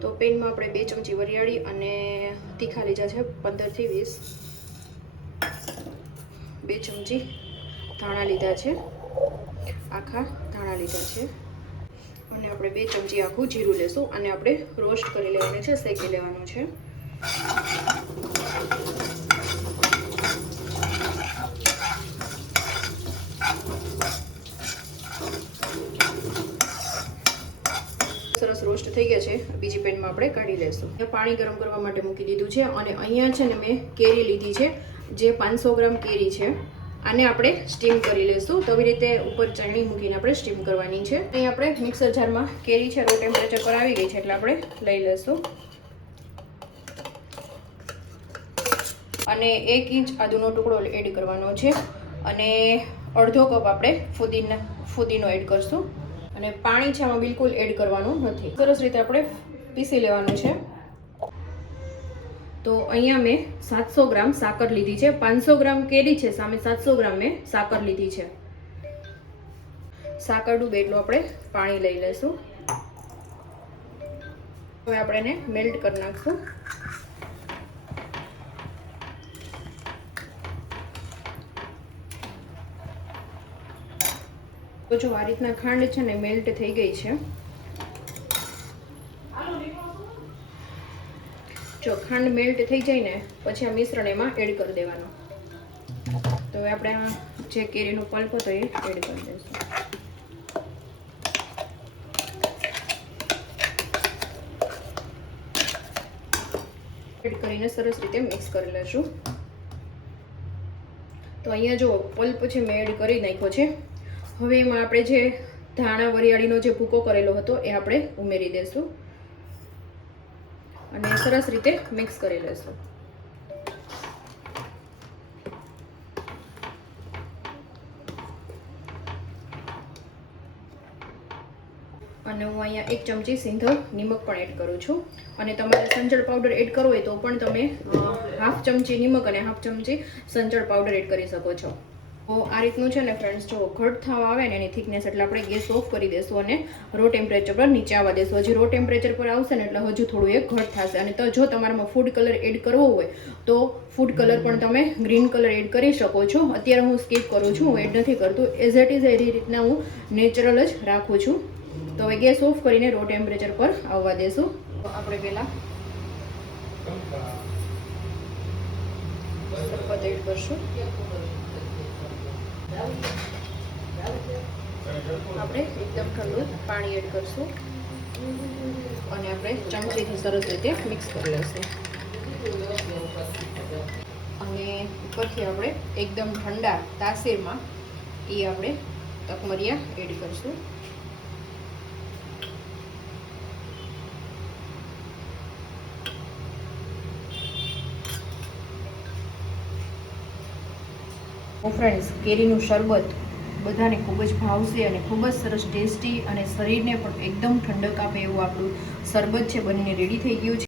તો પેનમાં આપણે 2 ચમચી વરિયાળી અને તીખા લીધા છે 15 થી 20, 2 ચમચી ધાણા લીધા છે, આખા ધાણા લીધા છે, અને આપણે 2 ચમચી આખું જીરું લેશું અને આપણે રોસ્ટ કરી લેવાનું છે, શેકી લેવાનું છે. સરસ રોસ્ટ થઈ ગયા છે. બીજી પેનમાં આપણે કાઢી લેશું. પાણી ગરમ કરવા માટે મૂકી દીધું છે અને અહીંયા છે ને મેં કેરી લીધી છે, જે 500 ગ્રામ કેરી છે. આને આપણે સ્ટીમ કરી લેશું. તો આવી રીતે ઉપર ચણી મૂકીને આપણે સ્ટીમ કરવાની છે. અહીં આપણે મિક્સર જારમાં કેરી છે રો ટેમ્પરેચર પર આવી ગઈ છે એટલે આપણે લઈ લેશું અને 1 ઇંચ આદુનો ટુકડો એડ કરવાનો છે અને અડધો કપ આપણે ફુદીનો એડ કરશું અને પાણી છે આમાં બિલકુલ એડ કરવાનું નથી. સરસ રીતે આપણે પીસી લેવાનું છે. તો અહીંયા મેં 700 ગ્રામ સાકર લીધી છે. 500 ગ્રામ કેરી છે, સામે 700 ગ્રામ મેં સાકર લીધી છે. સાકર ડૂબે એટલું આપણે પાણી લઈ લેશું. હવે આપણે એને મેલ્ટ કરી નાખશું. તો જો આ રીતના ખાંડ છે ને મેલ્ટ થઈ ગઈ છે. જો ખાંડ મેલ્ટ થઈ જાય ને પછી આ મિશ્રણ એમાં એડ કરી દેવાનું. તો હવે આપણે જે કેરીનો પલ્પ હતો એ એડ કરી દઈશું. એડ કરીને સરસ રીતે મિક્સ કરી લેશું. તો અહીંયા જો પલ્પ છે મેં એડ કરી નાખ્યો છે. હવે એમાં આપણે જે ધાણા વરિયાળીનો જે ભૂકો કરેલો હતો એ આપણે ઉમેરી દઈશું અને સરસ રીતે મિક્સ કરી લેશું. અને હું અહીંયા 1 ચમચી સિંધવ નિમક પણ એડ કરું છું. અને તમારે સંચળ પાવડર એડ કરવો હોય તો પણ તમે હાફ ચમચી નિમક અને હાફ ચમચી સંચળ પાવડર એડ કરી શકો છો. તો આ રીતનું છે ને ફ્રેન્ડ્સ, જો ઘટ થવા આવે ને એની થિકનેસ એટલે આપણે ગેસ ઓફ કરી દઈશું અને રો ટેમ્પરેચર પર નીચે આવવા દઈશું. હજી રો ટેમ્પરેચર પર આવશે ને એટલે હજુ થોડું એ ઘટ થશે. અને તો જો તમારામાં ફૂડ કલર એડ કરવો હોય તો ફૂડ કલર પણ તમે ગ્રીન કલર એડ કરી શકો છો. અત્યારે હું સ્કીપ કરું છું, હું એડ નથી કરતું. એઝ ઇટ ઇઝ એ રીતના હું નેચરલ જ રાખું છું. તો હવે ગેસ ઓફ કરીને રો ટેમ્પરેચર પર આવવા દેશું. તો આપણે પહેલાં શરબત એડ કરશું. આપણે એકદમ ઠંડુ પાણી એડ કરશું અને આપણે ચમચીથી સરસ રીતે મિક્સ કરી લઈશું. અને ઉપરથી આપણે એકદમ ઠંડા તાસીરમાં એ આપણે તકમરિયા એડ કરશું. ફ્રેન્ડ્સ, કેરીનું શરબત બધાને ખૂબ જ ભાવશે અને ખૂબ જ સરસ ટેસ્ટી અને શરીરને પણ એકદમ ઠંડક આપે એવું આપણું શરબત છે બનીને રેડી થઈ ગયું છે.